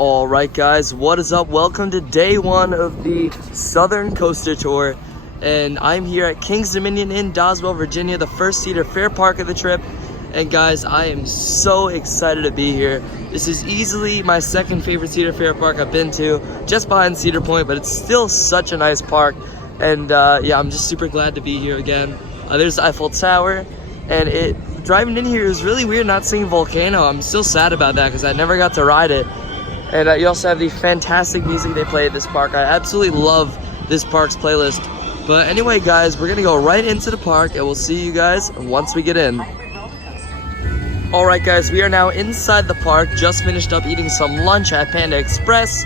Alright guys, what is up? Welcome to day one of the Southern Coaster Tour. And I'm here at Kings Dominion in Doswell, Virginia, the first Cedar Fair park of the trip. And guys, I am so excited to be here. This is easily my second favorite Cedar Fair park I've been to, just behind Cedar Point, but it's still such a nice park. And yeah, I'm just super glad to be here again. There's the Eiffel Tower, and driving in here is really weird not seeing Volcano. I'm still sad about that because I never got to ride it. And you also have the fantastic music they play at this park. I absolutely love this park's playlist. But anyway, guys, we're gonna go right into the park, and we'll see you guys once we get in. Alright guys, we are now inside the park, just finished up eating some lunch at Panda Express,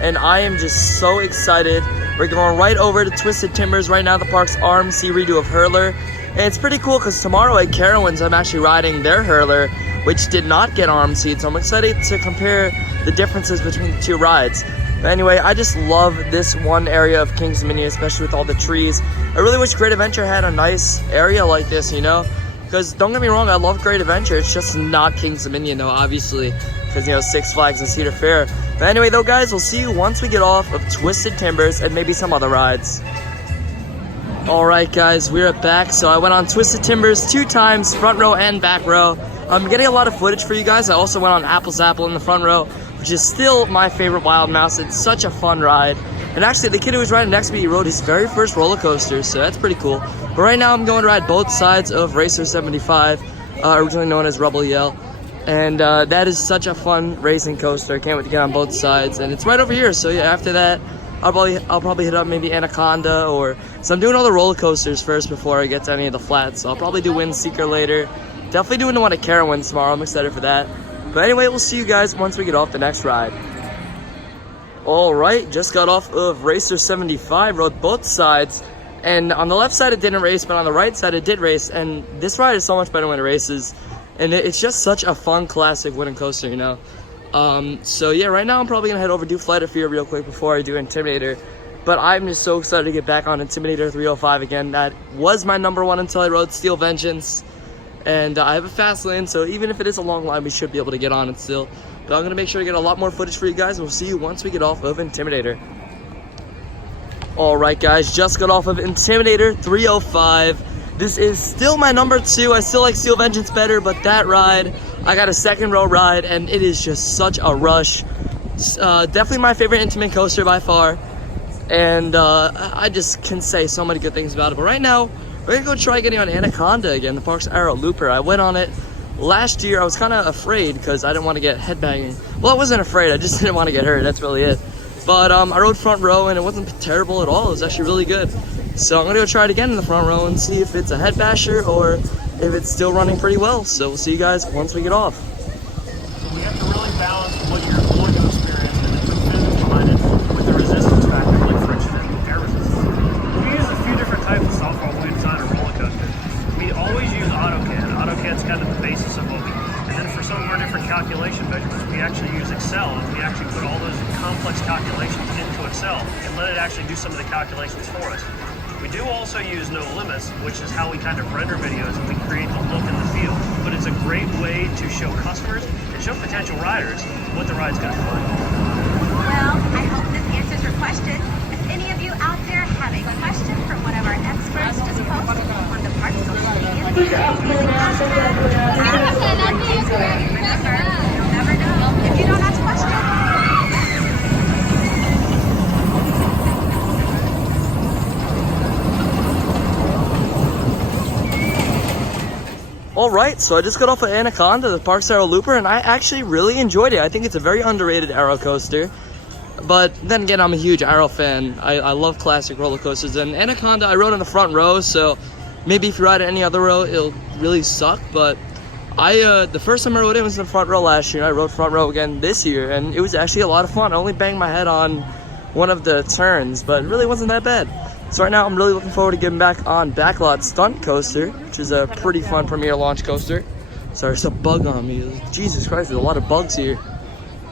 and I am just so excited. We're going right over to Twisted Timbers. Right now the park's RMC redo of Hurler, and it's pretty cool because tomorrow at Carowinds I'm actually riding their Hurler, which did not get RMC'd, so I'm excited to compare the differences between the two rides. But anyway, I just love this one area of Kings Dominion, especially with all the trees. I really wish Great Adventure had a nice area like this, you know? Because don't get me wrong, I love Great Adventure. It's just not Kings Dominion, though, obviously, because, you know, Six Flags and Cedar Fair. But anyway, though, guys, we'll see you once we get off of Twisted Timbers and maybe some other rides. Alright, guys, we're back. So I went on Twisted Timbers 2 times, front row and back row. I'm getting a lot of footage for you guys. I also went on Apple's Apple in the front row, which is still my favorite Wild Mouse. It's such a fun ride. And actually, the kid who was riding next to me, he rode his very first roller coaster, so that's pretty cool. But right now, I'm going to ride both sides of Racer 75, originally known as Rebel Yell. And that is such a fun racing coaster. Can't wait to get on both sides. And it's right over here, so yeah, after that, I'll probably hit up maybe Anaconda, or so I'm doing all the roller coasters first before I get to any of the flats. So I'll probably do Windseeker later. Definitely doing the one at Carowinds tomorrow. I'm excited for that. But anyway, we'll see you guys once we get off the next ride. Alright, just got off of Racer 75, rode both sides. And on the left side it didn't race, but on the right side it did race. And this ride is so much better when it races. And it's just such a fun, classic wooden coaster, you know. So yeah, right now I'm probably gonna head over to do Flight of Fear real quick before I do Intimidator. But I'm just so excited to get back on Intimidator 305 again. That was my number one until I rode Steel Vengeance. And I have a fast lane, so even if it is a long line, we should be able to get on it still. But I'm going to make sure to get a lot more footage for you guys, and we'll see you once we get off of Intimidator. Alright guys, just got off of Intimidator 305. This is still my number 2. I still like Steel Vengeance better, but that ride, I got a second row ride, and it is just such a rush. Definitely my favorite Intamin coaster by far. And I just can say so many good things about it. But right now, we're gonna go try getting on Anaconda again, the park's Arrow Looper. I went on it last year. I was kind of afraid because I didn't want to get headbanging. Well, I wasn't afraid, I just didn't want to get hurt. That's really it. But I rode front row and it wasn't terrible at all. It was actually really good. So I'm gonna go try it again in the front row and see if it's a head basher or if it's still running pretty well. So we'll see you guys once we get off. So we have to really balance what your Lego experience and the true physics behind it with the resistance factor, like friction and air resistance. We use a few different types of software when we design a roller coaster. We always use AutoCAD. AutoCAD's kind of the basis of what we use. And then for some of our different calculation measurements, we actually use Excel, and we actually put all those complex calculations into Excel and let it actually do some of the calculations for us. We do also use No Limits, which is how we kind of render videos and we create the look and the feel. But it's a great way to show customers and show potential riders what the ride's going to be like. Well, I hope this answers your question. If any of you out there have a question for one of our experts, just post on the park social media page using hashtag. Remember, you'll never know if you don't ask questions. Alright, so I just got off of Anaconda, the park's Arrow Looper, and I actually really enjoyed it. I think it's a very underrated Arrow coaster. But then again, I'm a huge Arrow fan. I love classic roller coasters. And Anaconda, I rode in the front row, so maybe if you ride any other row, it'll really suck. But the first time I rode it was in the front row last year. I rode front row again this year, and it was actually a lot of fun. I only banged my head on one of the turns, but it really wasn't that bad. So right now, I'm really looking forward to getting back on Backlot Stunt Coaster, which is a pretty fun Premier launch coaster. Sorry, there's a bug on me. Jesus Christ, there's a lot of bugs here.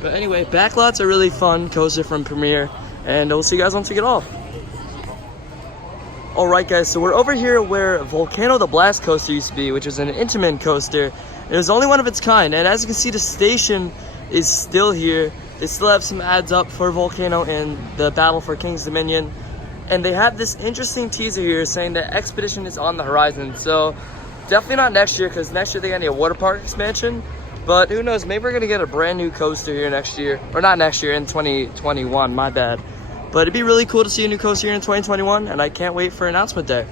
But anyway, Backlot's a really fun coaster from Premier, and we'll see you guys once we get off. Alright guys, so we're over here where Volcano the Blast Coaster used to be, which is an Intamin coaster. It was the only one of its kind, and as you can see, the station is still here. They still have some ads up for Volcano and the Battle for King's Dominion. And they have this interesting teaser here saying that Expedition is on the horizon. So definitely not next year, because next year they got a water park expansion. But who knows, maybe we're gonna get a brand new coaster here next year. Or not next year, in 2021, my bad. But it'd be really cool to see a new coaster here in 2021, and I can't wait for announcement day.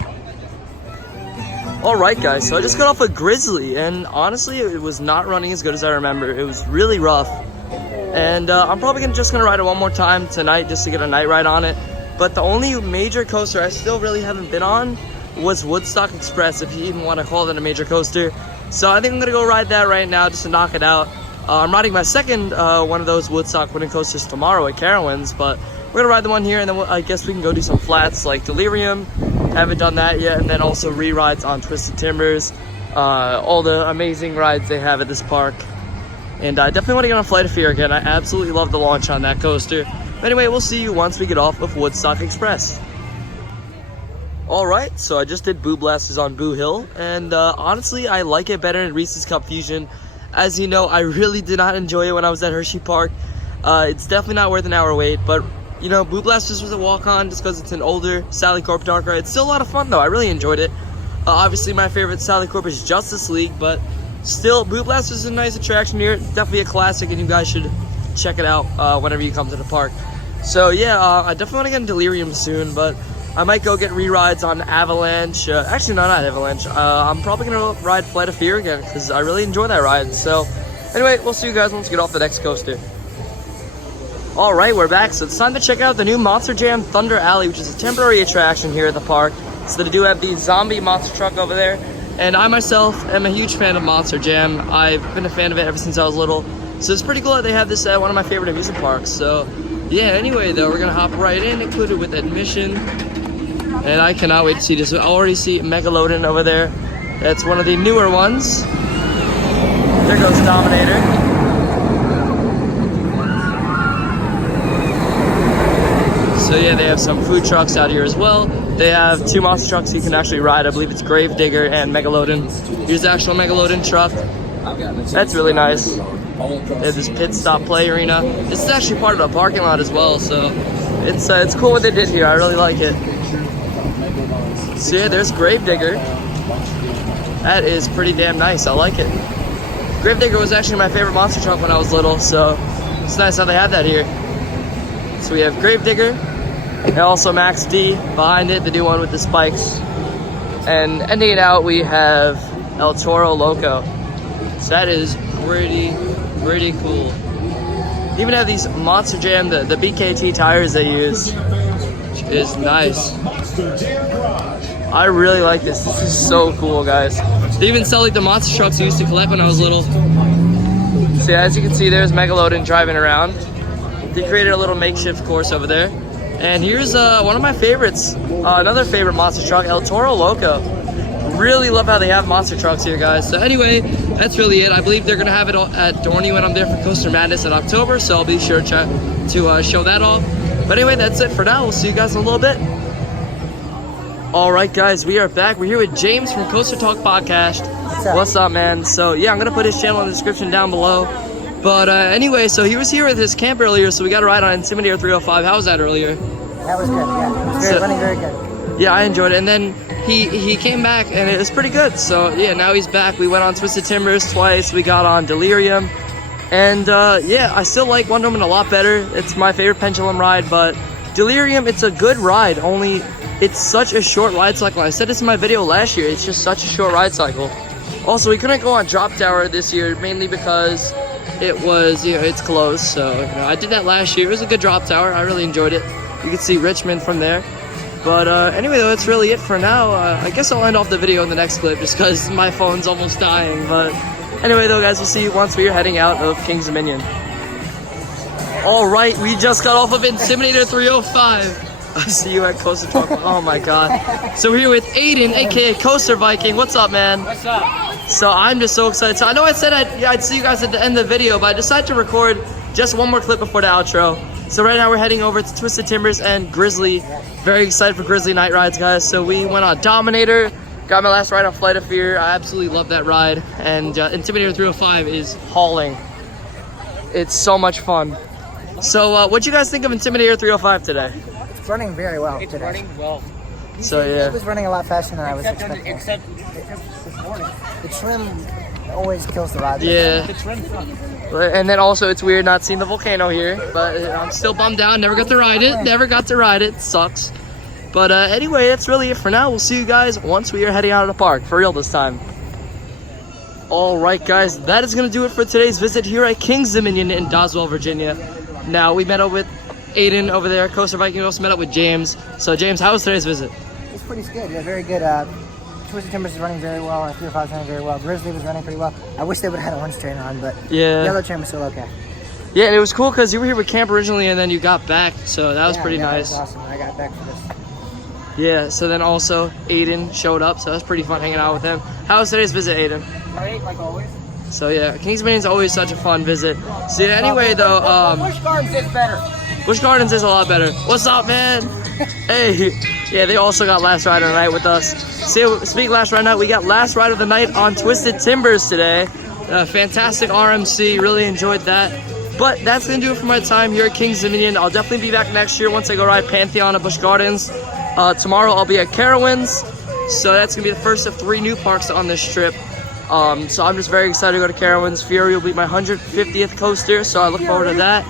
Alright guys, so I just got off of Grizzly, and honestly it was not running as good as I remember. It was really rough. And I'm probably just gonna ride it one more time tonight just to get a night ride on it. But the only major coaster I still really haven't been on was Woodstock Express, if you even want to call it a major coaster. So I think I'm gonna go ride that right now just to knock it out. I'm riding my second one of those Woodstock wooden coasters tomorrow at Carowinds, but we're gonna ride the one here, and then I guess we can go do some flats like Delirium. Haven't done that yet, and then also re-rides on Twisted Timbers. All the amazing rides they have at this park. And I definitely want to get on Flight of Fear again. I absolutely love the launch on that coaster. But anyway, we'll see you once we get off of Woodstock Express. Alright, so I just did Boo Blasters on Boo Hill, and honestly, I like it better in Reese's Cup Fusion. As you know, I really did not enjoy it when I was at Hershey Park. It's definitely not worth an hour wait, but you know, Boo Blasters was a walk-on just because it's an older Sally Corp dark ride. It's still a lot of fun though, I really enjoyed it. Obviously, my favorite Sally Corp is Justice League, but still, Boo Blasters is a nice attraction here. Definitely a classic, and you guys should check it out whenever you come to the park. So yeah, I definitely want to get in Delirium soon, but I might go get re-rides on Avalanche. Actually, no, not Avalanche. I'm probably going to ride Flight of Fear again, because I really enjoy that ride. So anyway, we'll see you guys once we get off the next coaster. Alright, we're back. So it's time to check out the new Monster Jam Thunder Alley, which is a temporary attraction here at the park. So they do have the zombie monster truck over there. And I myself am a huge fan of Monster Jam. I've been a fan of it ever since I was little. So it's pretty cool that they have this at one of my favorite amusement parks. So yeah, anyway though, we're gonna hop right in, included with admission. And I cannot wait to see this. I already see Megalodon over there. That's one of the newer ones. There goes Dominator. So yeah, they have some food trucks out here as well. They have two monster trucks you can actually ride. I believe it's Gravedigger and Megalodon. Here's the actual Megalodon truck. That's really nice. They have this pit stop play arena. This is actually part of the parking lot as well, so it's cool what they did here. I really like it. So yeah, there's Gravedigger. That is pretty damn nice. I like it. Gravedigger was actually my favorite monster truck when I was little, so it's nice how they have that here. So we have Gravedigger, and also Max D behind it, the new one with the spikes. And ending it out, we have El Toro Loco. So that is pretty cool. They even have these Monster Jam, the BKT tires they use, which is nice. I really like this. This is so cool, guys. They even sell like the monster trucks I used to collect when I was little. So yeah, as you can see, there's Megalodon driving around. They created a little makeshift course over there. And here's one of my favorites, another favorite monster truck, El Toro Loco. Really love how they have monster trucks here, guys. So anyway, that's really it. I believe they're gonna have it at Dorney when I'm there for Coaster Madness in October, so I'll be sure to show that off. But anyway, that's it for now. We'll see you guys in a little bit. Alright guys, we are back. We're here with James from Coaster Talk Podcast. What's up, man? So yeah, I'm gonna put his channel in the description down below. But anyway, so he was here with his camp earlier, so we got a ride on Intimidator 305. How was that earlier? That was good, yeah. It was running very good. Yeah, I enjoyed it. And then he came back, and it was pretty good. So yeah, now he's back. We went on Twisted Timbers twice. We got on Delirium. And yeah, I still like Wonder Woman a lot better. It's my favorite pendulum ride, but Delirium, it's a good ride, only it's such a short ride cycle. I said this in my video last year, it's just such a short ride cycle. Also, we couldn't go on Drop Tower this year, mainly because it was, it's closed. So I did that last year. It was a good Drop Tower. I really enjoyed it. You can see Richmond from there. But anyway, though, that's really it for now. I guess I'll end off the video in the next clip just because my phone's almost dying. But anyway, though, guys, we'll see you once we are heading out of King's Dominion. All right, we just got off of Intimidator 305. I see you at Coaster Talk. Oh my god. So we're here with Aiden, aka Coaster Viking. What's up, man? What's up? So I'm just so excited. So I know I said I'd see you guys at the end of the video, but I decided to record just one more clip before the outro. So right now we're heading over to Twisted Timbers and Grizzly. Very excited for Grizzly night rides, guys. So we went on Dominator, got my last ride on Flight of Fear. I absolutely love that ride. And Intimidator 305 is hauling. It's so much fun. So, what'd you guys think of Intimidator 305 today? It's running very well today. Running well. So It yeah, was running a lot faster than I was expecting. Except this morning. The trim always kills the ride. yeah. The trim front. And then also it's weird not seeing the volcano here, but I'm still bummed out. Never got to ride it. Never got to ride it. Sucks. But anyway, that's really it for now. We'll see you guys once we are heading out of the park for real this time. All right, guys, that is gonna do it for today's visit here at King's Dominion in Doswell, Virginia. Now we met up with Aiden over there, Coaster Viking. We also met up with James. So James, how was today's visit? It's pretty good. Yeah, very good. Twisted Timbers is running very well, and 305 is running very well. Grizzly was running pretty well. I wish they would have had a lunch train on, but Yeah. the other train was still okay. Yeah, and it was cool because you were here with camp originally, and then you got back, so that was pretty nice. That was awesome. I got back for this. Yeah, so then also Aiden showed up, so that was pretty fun hanging out with him. How was today's visit, Aiden? Great, like always. So yeah, King's Dominion is always such a fun visit. So yeah, anyway though, Busch Gardens is better. Busch Gardens is a lot better. What's up, man? Hey, yeah, they also got last ride of the night with us. So speaking of last ride of the night, we got last ride of the night on Twisted Timbers today. Fantastic RMC, really enjoyed that. But that's gonna do it for my time here at King's Dominion. I'll definitely be back next year once I go ride Pantheon at Busch Gardens. Tomorrow I'll be at Carowinds, so that's gonna be the first of 3 new parks on this trip. So I'm just very excited to go to Carowinds. Fury will be my 150th coaster, so I look forward to that.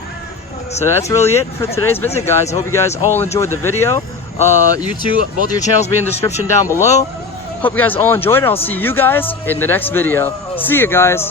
So that's really it for today's visit, guys. I hope you guys all enjoyed the video. You two, both of your channels will be in the description down below. Hope you guys all enjoyed, and I'll see you guys in the next video. See you guys.